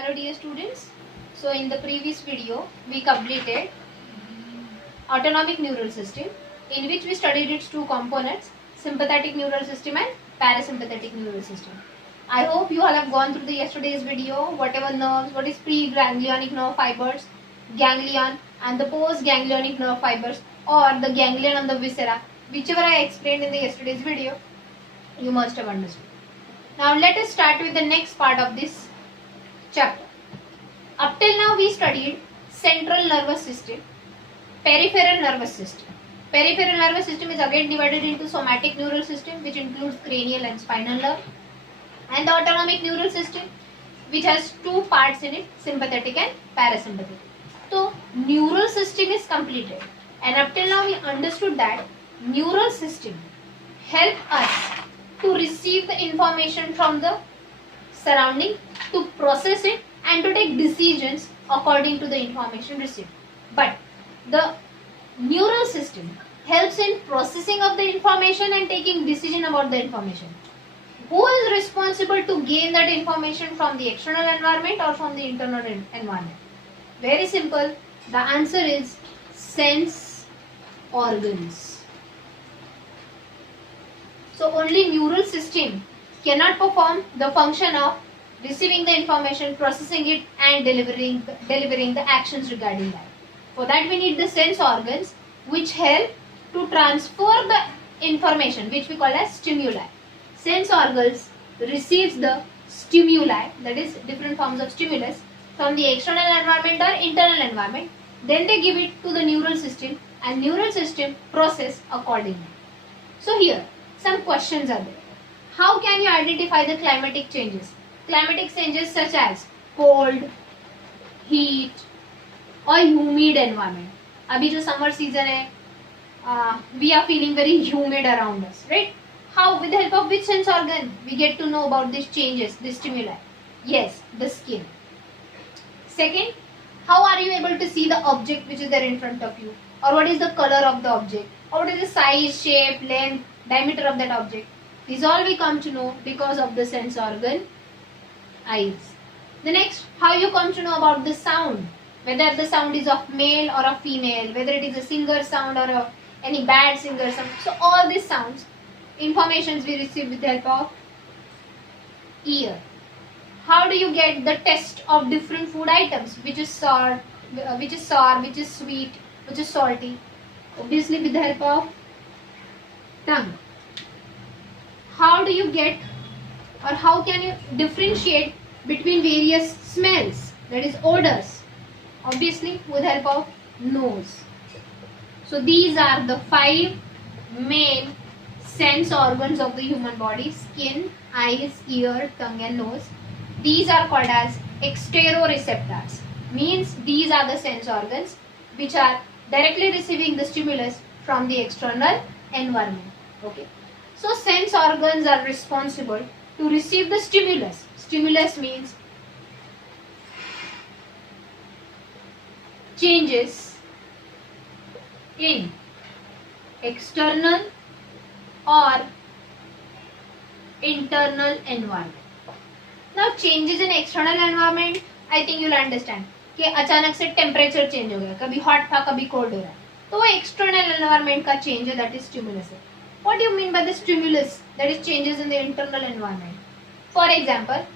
Hello dear students. So in the previous video we completed autonomic neural system, in which we studied its two components, sympathetic neural system and parasympathetic neural system. I hope you all have gone through the yesterday's video, whatever nerves, what is pre-ganglionic nerve fibers, ganglion and the post-ganglionic nerve fibers, or the ganglion and the viscera, whichever I explained in the yesterday's video, you must have understood. Now let us start with the next part of this chapter. Up till now we studied central nervous system, peripheral nervous system. Peripheral nervous system is again divided into somatic neural system, which includes cranial and spinal nerve, and the autonomic neural system, which has two parts in it, sympathetic and parasympathetic. So neural system is completed, and up till now we understood that neural system help us to receive the information from the surrounding, to process it and to take decisions according to the information received. But the neural system helps in processing of the information and taking decision about the information. Who is responsible to gain that information, from the external environment or from the internal environment? Very simple. The answer is sense organs. So only neural system cannot perform the function of receiving the information, processing it and delivering the actions regarding that. For that we need the sense organs, which help to transfer the information, which we call as stimuli. Sense organs receives the stimuli, that is different forms of stimulus, from the external environment or internal environment. Then they give it to the neural system, and neural system process accordingly. So here some questions are there. How can you identify the climatic changes? Climatic changes such as cold, heat or humid environment. अभी जो summer season है, we are feeling very humid around us, right? How, with the help of which sense organ we get to know about these changes, these stimuli? Yes, the skin. Second, how are you able to see the object which is there in front of you, or what is the color of the object, or what is the size, shape, length, diameter of that object? These all we come to know because of the sense organ eyes. The next, how you come to know about the sound, whether the sound is of male or of female, whether it is a singer sound or any bad singer sound. So all these sounds, informations we receive with the help of ear. How do you get the taste of different food items, which is sour, which is sweet, which is salty? Obviously with the help of tongue. How do you get, or how can you differentiate between various smells, that is odors? Obviously with help of nose. So these are the 5 main sense organs of the human body: skin, eyes, ear, tongue and nose. These are called as exteroreceptors. Means these are the sense organs which are directly receiving the stimulus from the external environment. Okay. So sense organs are responsible to receive the stimulus. Stimulus means changes in external or internal environment. Now changes in external environment, I think you'll understand कि अचानक से temperature change हो गया, कभी hot था कभी cold हो रहा है, तो वो एक्सटर्नल एनवायरनमेंट का चेंज है, दैट इज स्टिमुलस है. What do you mean by the stimulus? That is changes in the internal environment. For example,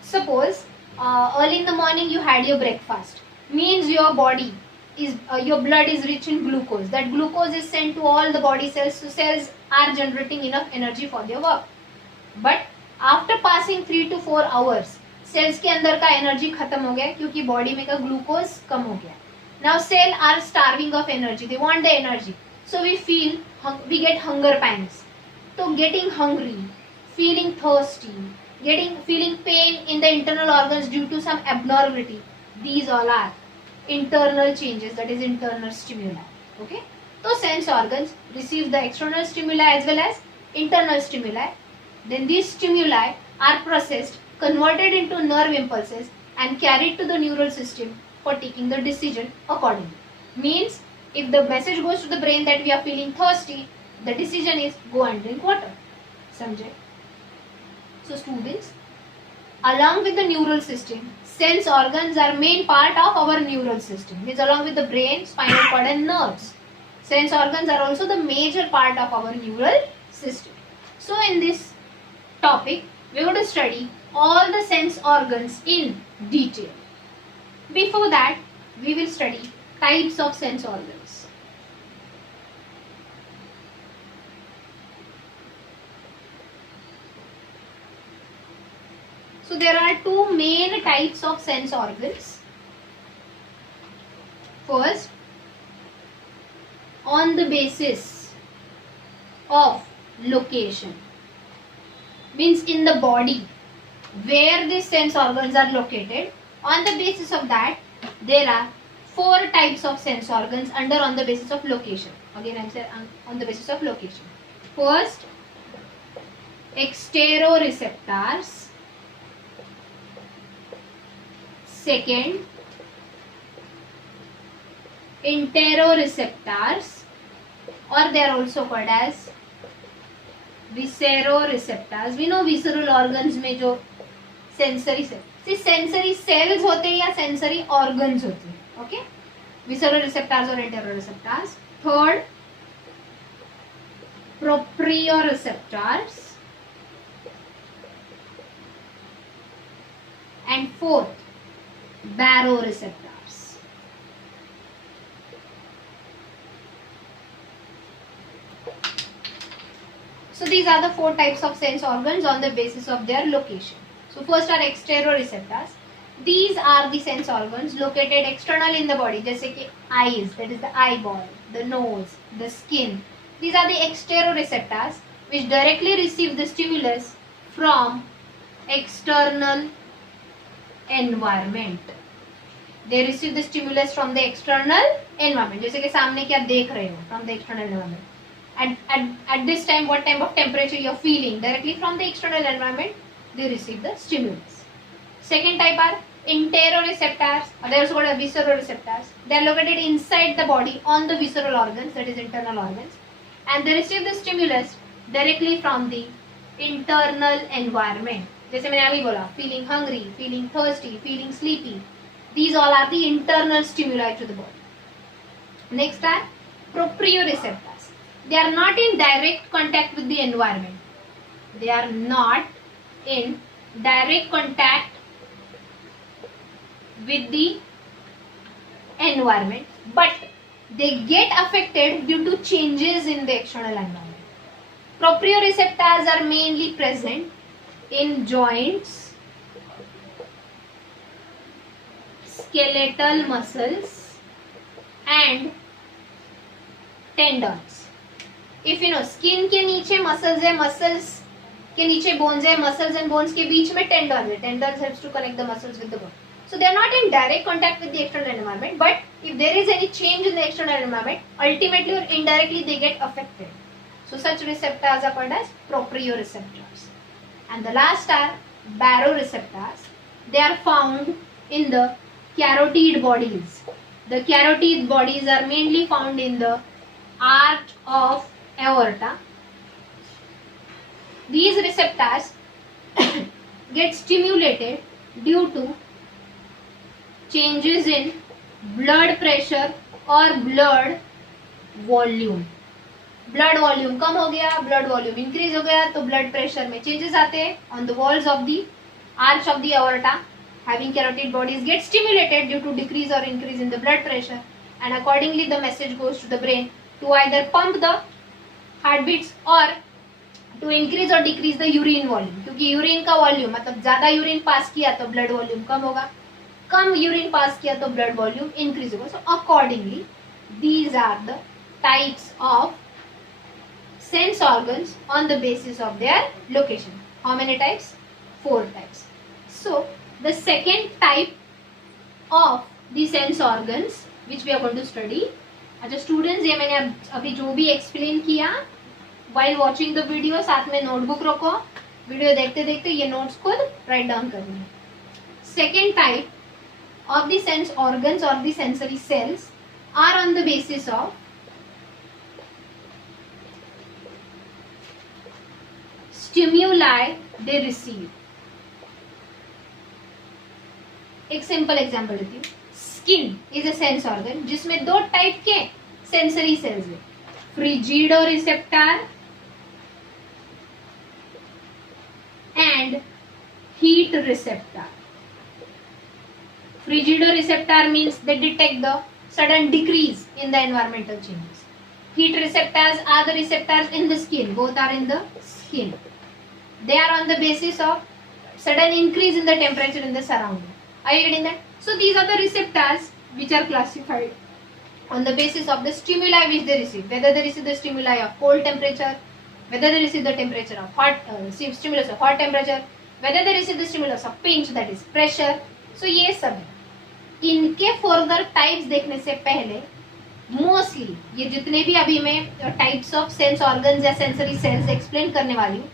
suppose early in the morning you had your breakfast. Means your body is, your blood is rich in glucose. That glucose is sent to all the body cells, so cells are generating enough energy for their work. But after passing 3 to 4 hours, cells के अंदर का energy खत्म हो गया क्योंकि body में का glucose कम हो गया. Now cells are starving of energy. They want the energy. So we get hunger pangs. So getting hungry, feeling thirsty, feeling pain in the internal organs due to some abnormality. These all are internal changes, that is internal stimuli. Okay. So sense organs receive the external stimuli as well as internal stimuli. Then these stimuli are processed, converted into nerve impulses and carried to the neural system for taking the decision accordingly. Means if the message goes to the brain that we are feeling thirsty, the decision is go and drink water. Samjhe? So students, along with the neural system, sense organs are main part of our neural system. Means along with the brain, spinal cord and nerves, sense organs are also the major part of our neural system. So in this topic, we are going to study all the sense organs in detail. Before that, we will study types of sense organs. So there are two main types of sense organs. First, on the basis of location, means in the body where these sense organs are located. On the basis of that, there are four types of sense organs under on the basis of location. Again, I am saying on the basis of location. First, exteroreceptors. Second, interoreceptors, or they are also called as visceroreceptors. We know visceral organs में जो sensory sensory sales होते हैं या sensory organs होते हैं. Okay, visceroreceptors और interoreceptors. Third, proprioreceptors. And fourth, baroreceptors. So these are the four types of sense organs on the basis of their location. So first are exteroreceptors. These are the sense organs located external in the body, जैसे कि eyes, that is the eyeball, the nose, the skin. These are the exteroreceptors which directly receive the stimulus from external environment. They receive the stimulus from the external environment. जैसे कि सामने क्या देख रहे हो, from the external environment. At this time, what type of temperature you are feeling, directly from the external environment, they receive the stimulus. Second type are interoreceptors, or they are also called as visceroreceptors. They are located inside the body on the visceral organs, that is internal organs, and they receive the stimulus directly from the internal environment. जैसे मैंने अभी बोला, feeling hungry, feeling thirsty, feeling sleepy. These all are the internal stimuli to the body. Next are proprioreceptors. They are not in direct contact with the environment. They are not in direct contact with the environment, but they get affected due to changes in the external environment. Proprioreceptors are mainly present in joints, skeletal muscles and tendons. If you know, skin के नीचे muscles है, muscles के नीचे bones है, muscles and bones के बीच में tendons है. Tendons helps to connect the muscles with the bone. So they are not in direct contact with the external environment, but if there is any change in the external environment, ultimately or indirectly they get affected. So such receptors are called as proprioreceptors. And the last are baroreceptors. They are found in the carotid bodies. The carotid bodies are mainly found in the arch of aorta. These receptors get stimulated due to changes in blood pressure or blood volume. Blood volume कम हो गया, blood volume increase हो गया, तो blood pressure में changes आते हैं. On the walls of the arch of the aorta, having carotid bodies get stimulated due to decrease or increase in the blood pressure, and accordingly the message goes to the brain to either pump the heartbeats or to increase or decrease the urine volume. क्योंकि urine का volume मतलब ज्यादा urine pass किया तो blood volume कम होगा, कम urine pass किया तो blood volume increase होगा. So accordingly these are the types of sense organs on the basis of their location. How many types? 4 types. So the second type of the sense organs which we are going to study. अच्छा students, ये मैंने अभी जो भी explain किया while watching the video, साथ में notebook रखो, वीडियो देखते देखते ये नोट्स खुद राइट डाउन करनी है. Second type of the sense organs or the sensory cells are on the basis of stimuli they receive. एक सिंपल एग्जांपल देती हूँ. Skin is a sense organ जिसमें दो टाइप के सेंसरी सेल्स है, फ्रिजिडोरिसेप्टर and heat receptor. Frigidoreceptor means they detect the sudden decrease in the environmental changes. Heat receptors are the receptors in the skin. Both are in the skin. They are on the basis of sudden increase in the temperature in the surrounding. Are you getting that? So these are the receptors which are classified on the basis of the stimuli which they receive. Whether they receive the stimuli of cold temperature, whether they receive the temperature of stimulus of hot temperature, whether they receive the stimulus of pinch, that is pressure. So ये सब है. इनके further types देखने से पहले mostly ये जितने भी अभी मैं टाइप्स ऑफ सेंस ऑर्गन्स या सेंसरी सेल्स एक्सप्लेन करने वाली हूँ,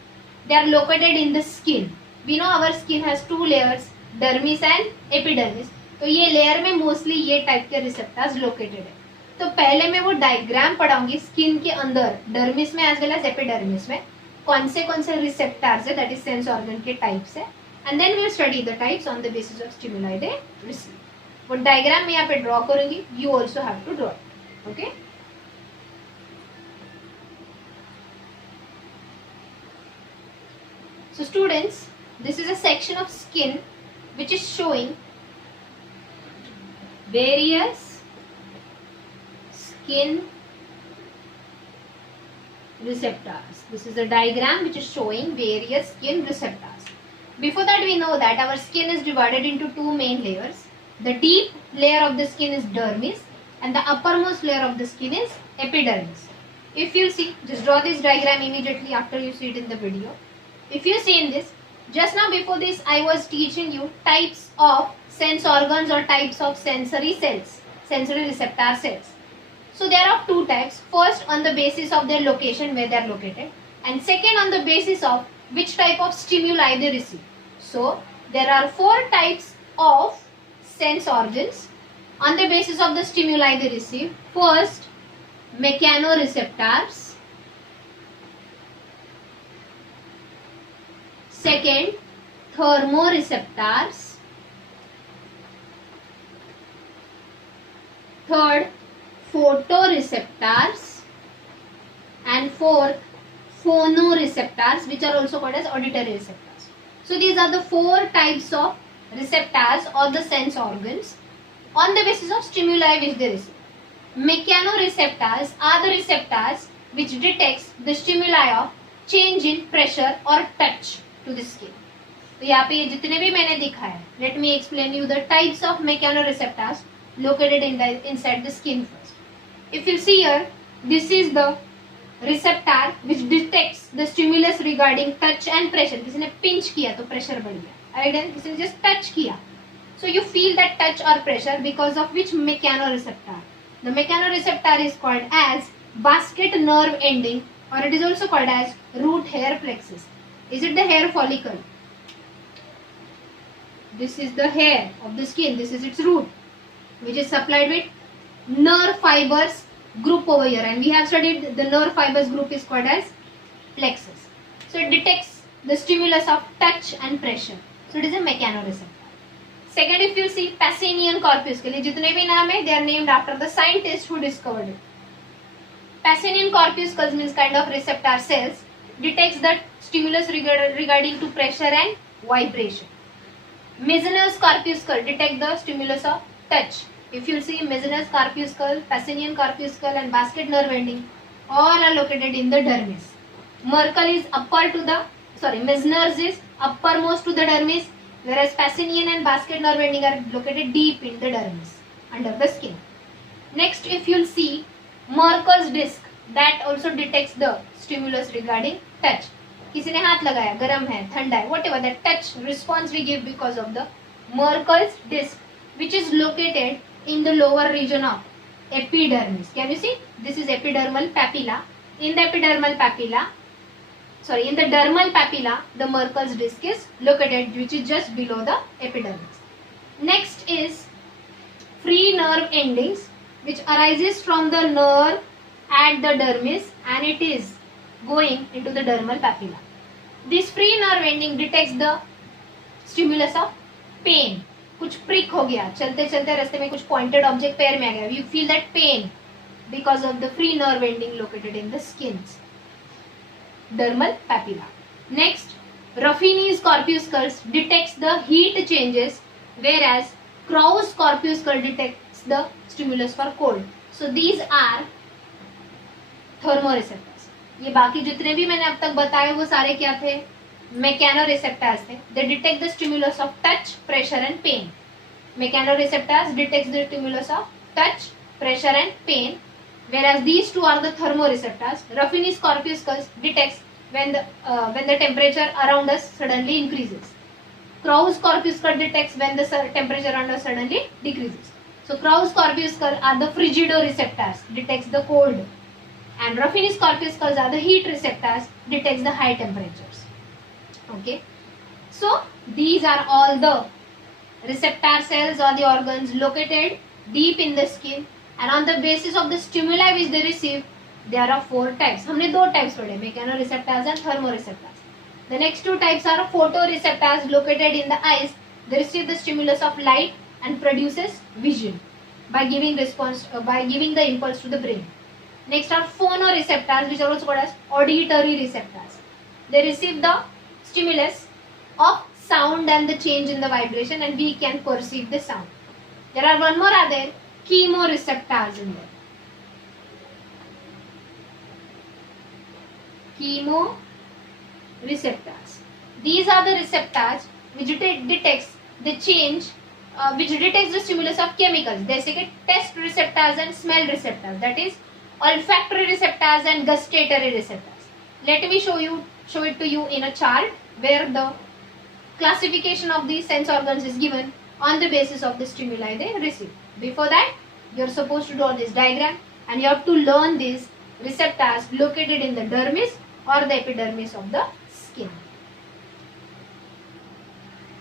they are located in the skin. We know our skin has two layers, dermis and epidermis. तो ये लेयर में मोस्टली ये टाइप के रिसेप्टर्स लोकेटेड है. तो पहले मैं वो डायग्राम पढ़ाऊंगी स्किन के अंदर, डर्मिस में एज वेल एज एपिडर्मिस में कौन से रिसेप्टर्स है, दैट इज सेंस ऑर्गन के टाइप्स है. And then we study the types on the basis of stimuli they receive. वो डायग्राम मैं यहाँ पे ड्रॉ करूंगी, you also have to draw. Okay, so students, this is a section of skin which is showing various skin receptors. This is a diagram which is showing various skin receptors. Before that, we know that our skin is divided into two main layers. The deep layer of the skin is dermis and the uppermost layer of the skin is epidermis. If you see, just draw this diagram immediately after you see it in the video. If you see in this, just now before this I was teaching you types of sense organs or types of sensory cells, sensory receptor cells. So there are two types. First on the basis of their location, where they are located, and second on the basis of which type of stimuli they receive. So there are four types of sense organs on the basis of the stimuli they receive. First, mechanoreceptors. Second, thermoreceptors. Third, photoreceptors. And fourth, phonoreceptors, which are also called as auditory receptors. So these are the four types of receptors or the sense organs on the basis of stimuli which they receive. Mechanoreceptors are the receptors which detects the stimuli of change in pressure or touch to the skin. तो यहाँ पे ये जितने भी मैंने दिखाया, let me explain you the types of mechanoreceptors located inside the skin first. If you see here, this is the receptor which detects the stimulus regarding touch and pressure. किसी ने pinch किया तो pressure बढ़ गया, right? किसी ने just touch किया, so you feel that touch or pressure because of which mechanoreceptor. The mechanoreceptor is called as basket nerve ending, or it is also called as root hair plexus. Is it the hair follicle? This is the hair of the skin. This is its root, which is supplied with nerve fibers group over here, and we have studied the nerve fibers group is called as plexus. So it detects the stimulus of touch and pressure. So it is a mechanoreceptor. Second, if you see Pacinian corpuscle, जितने भी नाम है, they are named after the scientist who discovered it. Pacinian corpuscles means kind of receptor cells, detects the stimulus regarding to pressure and vibration. Mesenous corpuscle detect the stimulus of touch. If you see Mesenous corpuscle, Pacinian corpuscle and basket nerve ending, all are located in the dermis. Merkel is Mesenous is uppermost to the dermis, whereas Pacinian and basket nerve ending are located deep in the dermis, under the skin. Next, if you'll see Merkel's disc, that also detects the stimulus regarding touch. किसी ने हाथ लगाया, गरम है, ठंडा है, whatever that touch response we give because of the Merkel's disc, which is located in the lower region of epidermis. Can you see? This is epidermal papilla. In the dermal papilla, the Merkel's disc is located, which is just below the epidermis. Next is free nerve endings, which arises from the nerve at the dermis and it is going into the dermal papilla. This free nerve ending detects the stimulus of pain. कुछ prick हो गया, चलते चलते रास्ते में कुछ pointed object पैर में आ गया, you feel that pain because of the free nerve ending located in the skins. Dermal papilla. Next, Ruffini's corpuscles detects the heat changes, whereas Krauss corpuscle detects the stimulus for cold. So these are thermoreceptors. ये बाकी जितने भी मैंने अब तक बताए वो सारे क्या थे? Mechanoreceptors थे. They detect the stimulus of touch, pressure and pain. Mechanoreceptors detects the stimulus of touch, pressure and pain, whereas these two are the thermoreceptors. Ruffini's corpuscles detects when the temperature around us suddenly increases. Krauss corpuscle detects when the temperature around us suddenly decreases. So Krauss corpuscle are the frigidoreceptors, detects the cold, and Ruffini's corpuscles are the heat receptors, detects the high temperatures. Okay, so these are all the receptor cells or the organs located deep in the skin, and on the basis of the stimuli which they receive, there are 4 types. हमने 2 types पढ़े, mechanoreceptors and thermoreceptors. The next 2 types are photoreceptors located in the eyes. They receive the stimulus of light and produces vision by giving the impulse to the brain. Next are phonoreceptors, which are also called as auditory receptors. They receive the stimulus of sound and the change in the vibration, and we can perceive the sound. There are one more other chemoreceptors in there. Chemoreceptors. These are the receptors which detects the change, which detects the stimulus of chemicals. जैसे कि taste receptors and smell receptors. That is olfactory receptors and gustatory receptors. Let me show it to you in a chart where the classification of these sense organs is given on the basis of the stimuli they receive. Before that, you are supposed to draw this diagram, and you have to learn these receptors located in the dermis or the epidermis of the skin.